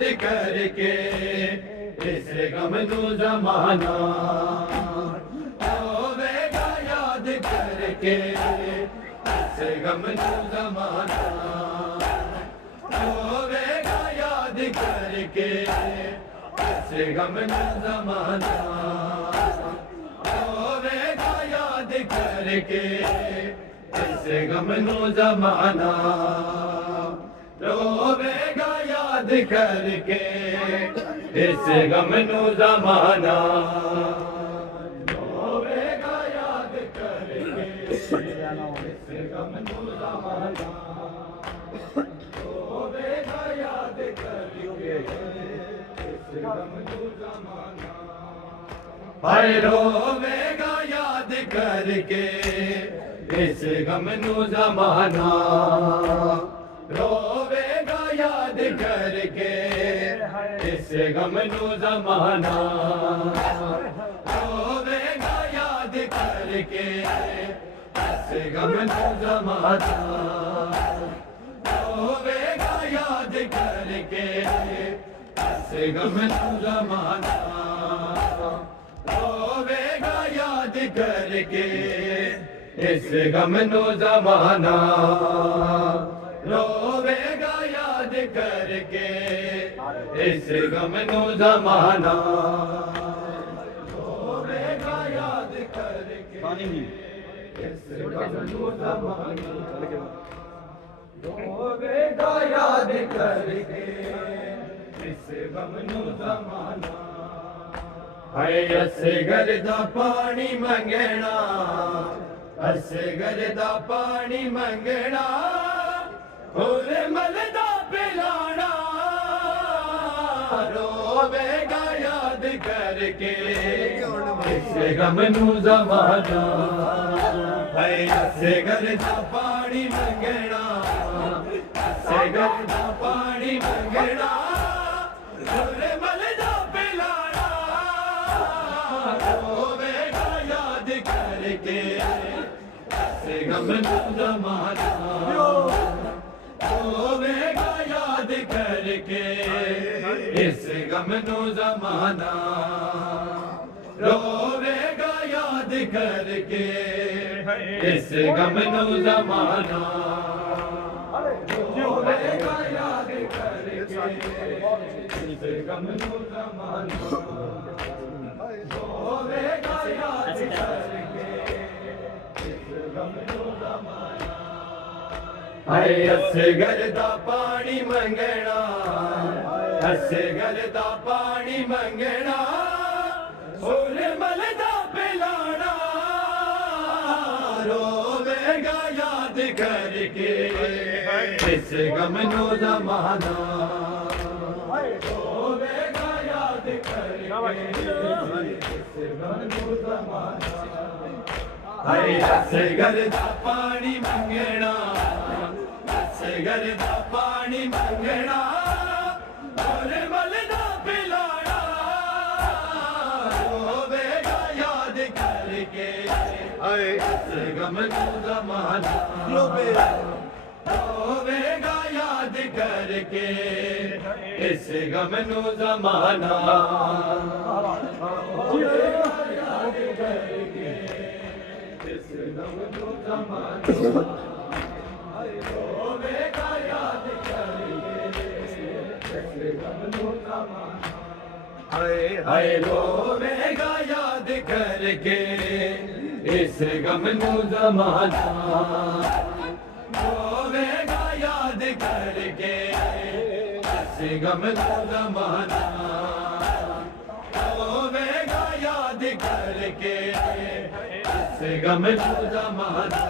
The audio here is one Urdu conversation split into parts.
یاد کر کے اس غم نو زمانہ روے گا یاد کر کے اس غم نو زمانہ روے گا یاد کر کے اس غم نو زمانہ روے گا یاد کر کے اس غم نو زمانہ روے گا یاد کر کے اس غم نو زمانہ روے گا یاد کر کے اس غم نو زمانہ روے گا یاد کر کے اس غم نو زمانہ ہائے روے گا یاد کر کے اس غم نو زمانہ روے گا یاد کر کے اس غم نو زمانہ روے گا یاد کر کے اس غم نو زمانہ روے گا یاد کر کے اس غم نو زمانہ روے گا یاد کر کے اس غم نو زمانہ روے گا یاد کر کے اس غم نو زمانہ روے گا یاد کر کے اس غم نو زمانہ روے گا یاد کر کے اس غم نو زمانہ ہائے اصغر دا پانی منگنا اصغر دا پانی منگنا اور مل دا پلانا روے گا یاد کر کے اس غم نو زمانہ ہائے اصغر دا پانی منگنا اصغر دا پانی منگنا اور مل دا پلانا روے گا یاد کر کے اس غم نو زمانہ روے گا یاد کر کے اس غم نو زمانہ روے گا یاد کر کے اس غم نو زمانہ روے گا یاد کر کے اس غم نو زمانہ روے گا یاد کر کے اس غم نو زمانہ ہائے اصغر دا پانی منگنا اصغر دا پانی منگنا اور مل دا پلانا روے گا یاد کر کے اس غم نو زمانہ روے گا یاد کر کے اس غم نو زمانہ ہائے اصغر دا پانی منگنا اصغر دا پانی منگنا اور مل دا پلانا روے گا یاد کر کے اس غم نو زمانہ روے گا یاد کر کے اس غم نو زمانہ روے گا یاد کر کے اس غم نو زمانہ روے گا یاد کر کے اس غم نو زمانہ ہائے روے گا یاد کر کے اس غم نو زمانہ روے گا یاد کر کے اس غم نو زمانہ روے گا یاد کر کے اس غم نو زمانہ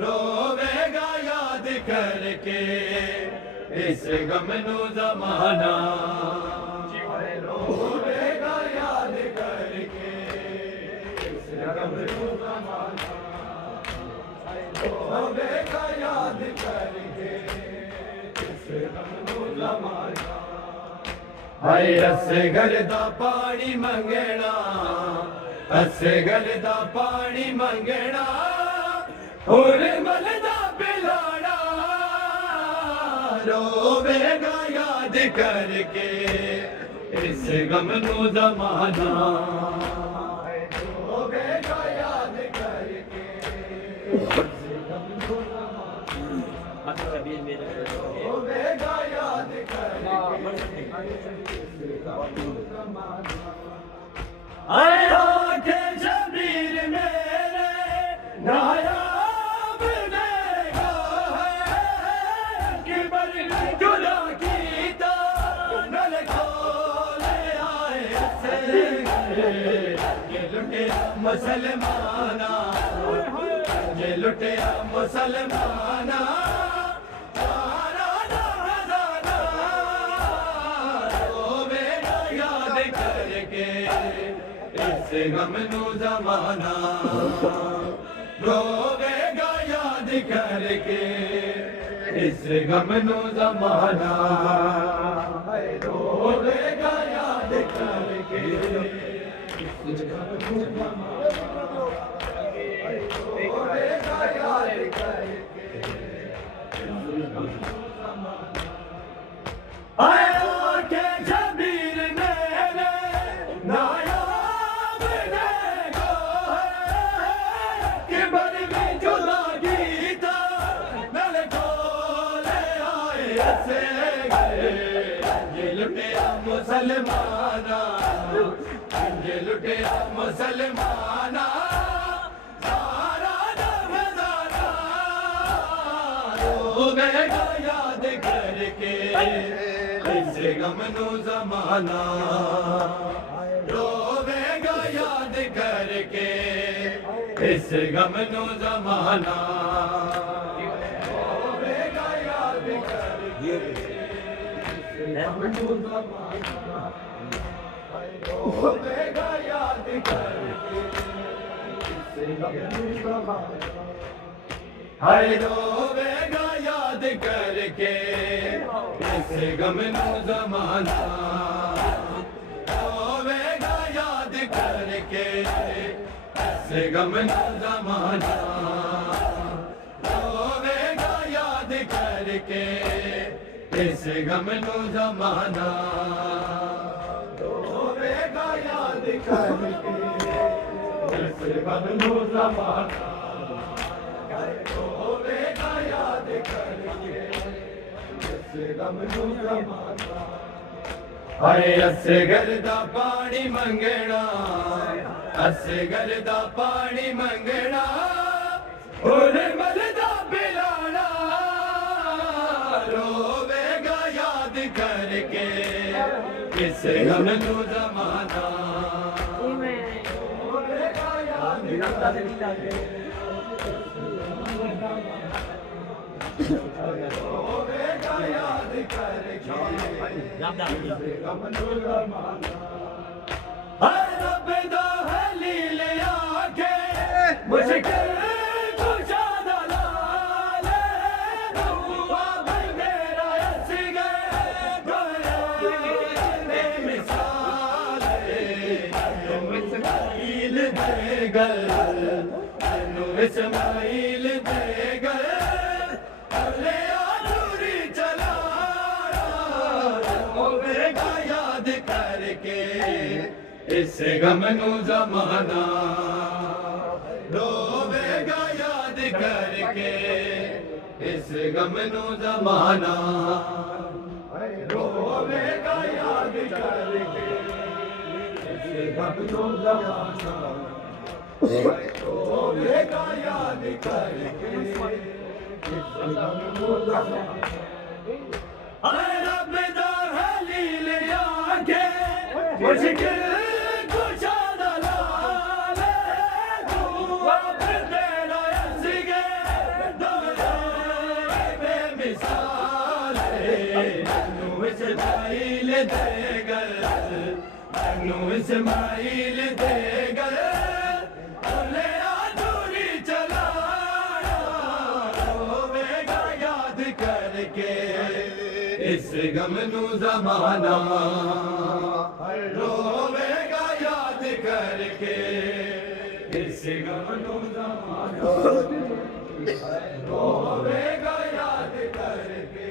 روے گا یاد کر کے اس غم نو زمانہ روے گا یاد کر کے اس غم نو زمانہ روے گا یاد کر کے اس غم نو زمانہ ہائے اصغر دا پانی منگنا اصغر دا پانی منگنا اور مل دا پلانا روے گا یاد کر کے اس غم نو زمانہ روے گا یاد کر کے اس غم نو زمانہ روے گا یاد کر کے اے آنکھیں شبیر میرے نایاب نگاہ ہے کہ بر جلا کیتا نل کھولے آئے سے یہ لٹیا مسلمانہ یہ لٹیا مسلمانہ سارا نازانہ روے گا یاد کر کے اس غم نو زمانہ روے گا یاد کر کے اس غم نو زمانہ روے گا یاد کر کے اس غم نو زمانہ روے گا یاد کر کے اے آنکھیں شبیر میرے نایاب نگاہ ہے کہ بر میں جلا گیتا نل کھولے آئے سے گئے یہ لٹیا مسلمانہ یہ لٹیا مسلمانہ سارا نمزانہ روے گا یاد کر کے اس غم نو زمانہ روے گا یاد کر کے اس غم نو زمانہ روے گا یاد کر کے اس غم نو زمانہ روے گا یاد کر کے اس غم نو زمانہ ہائے روے گا یاد کر کے اس غم نو زمانہ روے گا یاد کر کے اس غم نو زمانہ روے گا یاد کر کے اس غم نو زمانہ روے گا یاد کر کے اس غم نو زمانہ روے گا یاد کر کے اس غم نو زمانہ ہائے اصغر دا پانی منگنا اصغر دا پانی منگنا اور ملدا پلانا روے گا یاد کر کے اس غم نو زمانہ روے گا یاد کر کے روے گا یاد کر کے غم نو زمانہ اے رب دا حلیل آکے مشکل کشا دلال دعا بھر میرا اصغر بے مثال تم اسماعیل دے گر تنو اسماعیل دے گر لے آدھوری چلا روے گا یاد کر کے اس غم نو زمانہ روے گا یاد کر کے اس غم نو زمانہ روے گا یاد کر کے اس غم نو زمانہ روے گا یاد کر کے اے رب دا حلیل آکے مشکل کشا دلال دعا بھر میرا اصغر بے مثال تنو اسماعیل دے گر تنو اسماعیل دے گر لے آدھوری چلا روے گا یاد کر کے اس غم نو زمانہ روے گا یاد کر کے اس غم نو زمانہ روے گا یاد کر کے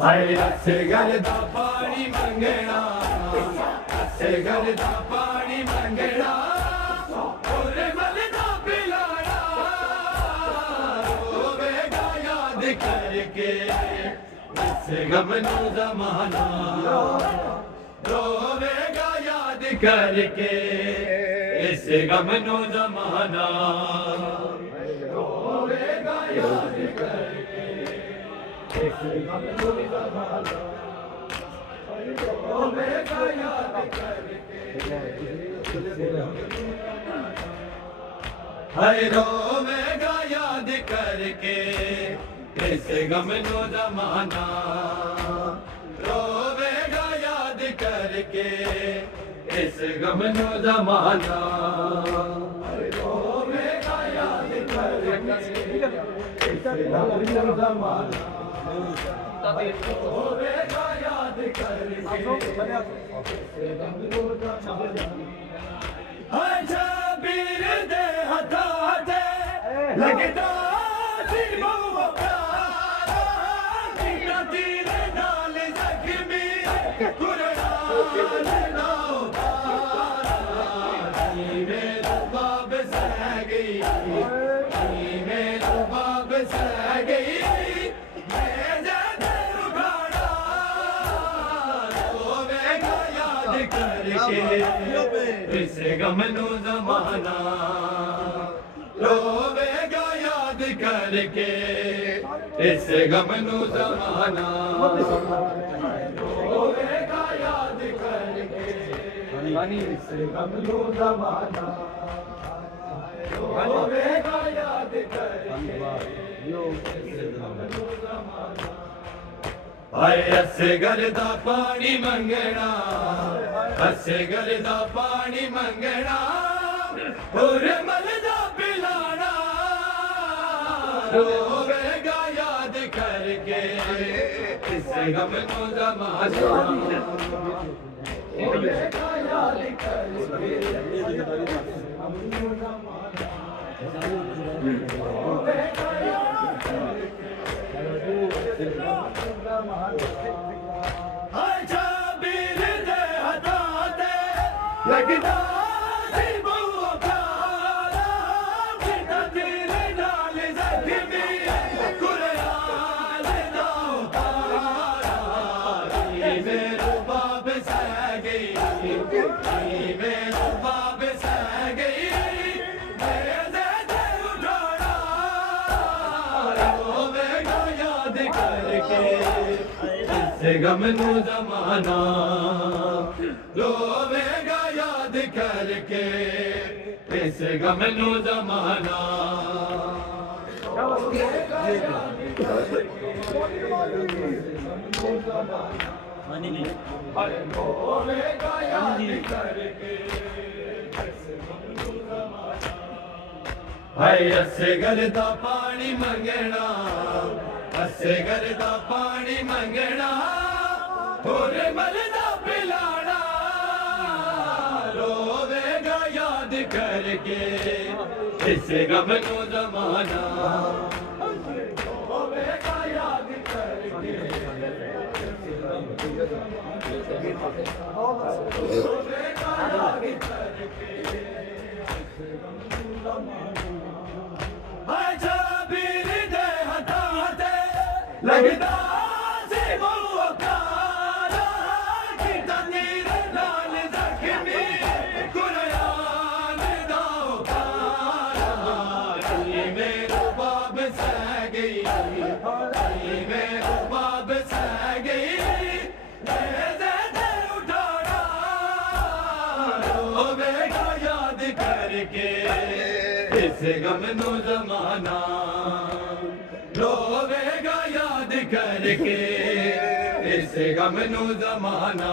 ਹਾਏ ਅਸਗਰ ਦਾ ਪਾਣੀ ਮੰਗਣਾ ਅਸਗਰ ਦਾ ਪਾਣੀ ਮੰਗਣਾ ਹੋਰੇ ਮਲ ਦਾ ਪਿਲਾਣਾ ਰੋਵੇਗਾ ਯਾਦ ਕਰਕੇ ਇਸ ਗਮ ਨੂੰ ਜ਼ਮਾਨਾ ਰੋਵੇਗਾ ਯਾਦ ਕਰਕੇ ਇਸ ਗਮ ਨੂੰ ਜ਼ਮਾਨਾ ਰੋਵੇਗਾ ਯਾਦ ਕਰਕੇ ਇਸ ਗਮ ਨੂੰ ਜ਼ਮਾਨਾ ਰੋਵੇਗਾ ਯਾਦ ਕਰਕੇ ਹਾਏ ਰੋਵੇਗਾ ਯਾਦ ਕਰਕੇ ਇਸ ਗਮ ਨੂੰ ਜ਼ਮਾਨਾ ਰੋਵੇਗਾ ਯਾਦ ਕਰਕੇ ਇਸ ਗਮ ਨੂੰ ਜ਼ਮਾਨਾ ਰੋਵੇਗਾ ਯਾਦ ਕਰਕੇ ਇਸ ਗਮ ਨੂੰ ਜ਼ਮਾਨਾ ਰੋਵੇਗਾ ਯਾਦ ਕਰਕੇ ਹਾਏ ਸ਼ਬੀਰ ਦੇ ਹੱਥਾਂ ਤੇ ਲੱਗਦਾ ਸੀ ਬਹੁਤ ਪਿਆਰਾ ਜਿੰਨਾ ਤੇਰੇ ਨਾਲ ਜ਼ਖਮੀ ਕੁਰਬਾਨ ਨਾ ਉਤਾਰਾ ਮੇਰੇ ਬਾਬ ਸਹਿ ਗਈ ਮੇਰੇ ਬਾਬ ਸਹਿ ਗਈ ਮੈਂ ਜਦ ਉਗਾੜਾ ਰੋਵੇਗਾ ਯਾਦ ਕਰਕੇ ਇਸ ਗਮ ਨੂੰ ਜ਼ਮਾਨਾ ਰੋਵੇਗਾ ਯਾਦ ਕਰਕੇ ਇਸ ਗਮ ਨੂੰ ਜ਼ਮਾਨਾ ਰੋਵੇਗਾ ਯਾਦ ਕਰਕੇ ਇਸ ਗਮ ਨੂੰ ਜ਼ਮਾਨਾ ਰੋਵੇਗਾ ਯਾਦ ਕਰਕੇ ਹਾਏ ਅਸਗਰ ਦਾ ਪਾਣੀ ਮੰਗਣਾ ਅਸਗਰ ਦਾ ਪਾਣੀ ਮੰਗਣਾ ਹੋਰ ਮਲ ਦਾ ਪਿਲਾਣਾ ਰੋਵੇਗਾ ਯਾਦ ਕਰਕੇ ਇਸ ਗਮ ਨੂੰ ਜ਼ਮਾਨਾ ਰੋਵੇਗਾ ਯਾਦ ਕਰਕੇ ਇਸ ਗਮ ਨੂੰ ਜ਼ਮਾਨਾ ਰੋਵੇਗਾ ਯਾਦ ਕਰਕੇ ਹਾਏ ਸ਼ਬੀਰ ਦੇ ਹੱਥਾਂ ਤੇ ਲੱਗਦਾ ਸੀ ਬਹੁਤ ਪਿਆਰਾ ਜਿੰਨਾ ਤੇਰੇ ਨਾਲ ਜ਼ਖਮੀ ਕੁਰਬਾਨ ਨਾ ਉਤਾਰਾ ਮੇਰੇ ਬਾਬ ਸਹਿ ਗਈ ਮੇਰੇ ਬਾਬ ਸਹਿ ਗਈ ਮੇਰੇ ਦੇ ਉਠਾਣਾ ਰੋਵੇਗਾ ਯਾਦ ਕਰਕੇ ਇਸ ਗਮ ਨੂੰ ਜ਼ਮਾਨਾ ਰੋਵੇਗਾ ਯਾਦ ਕਰਕੇ ਇਸ ਗਮ ਨੂੰ ਜ਼ਮਾਨਾ ਰੋਵੇਗਾ ਯਾਦ ਕਰਕੇ ਰੋਵੇਗਾ ਯਾਦ ਕਰਕੇ ਹਾਏ ਅਸਗਰ ਦਾ ਪਾਣੀ ਮੰਗਣਾ ਅਸਗਰ ਦਾ ਪਾਣੀ ਮੰਗਣਾ ਹੋਰ ਮਲ ਦਾ ਪਿਲਾਣਾ ਰੋਵੇਗਾ ਯਾਦ ਕਰਕੇ ਇਸ ਗਮ ਨੂੰ ਜ਼ਮਾਨਾ ਰੋਵੇਗਾ ਯਾਦ ਕਰਕੇ ਰੋਵੇਗਾ ਯਾਦ ਕਰਕੇ ਹਾਏ ਸ਼ਬੀਰ ਦੇ ਹੱਥਾਂ ਤੇ ਲੱਗਦਾ ਸੀ ਬਹੁਤ ਪਿਆਰਾ ਜਿੰਨਾ ਤੇਰੇ ਨਾਲ ਜ਼ਖਮੀ ਕੁਰਬਾਨ ਨਾ ਉਤਾਰਾ ਮੇਰੇ ਬਾਬ ਸਹਿ ਗਈ ਮੇਰੇ ਬਾਬ ਸਹਿ ਗਈ ਮੇਰੇ ਤੇ ਉਠਾਣਾ ਰੋਵੇਗਾ ਯਾਦ ਕਰਕੇ ਇਸ ਗਮ ਨੂੰ ਜ਼ਮਾਨਾ ਰੋਵੇਗਾ ਯਾਦ ਕਰਕੇ ਇਸ ਗਮ ਨੂੰ ਜ਼ਮਾਨਾ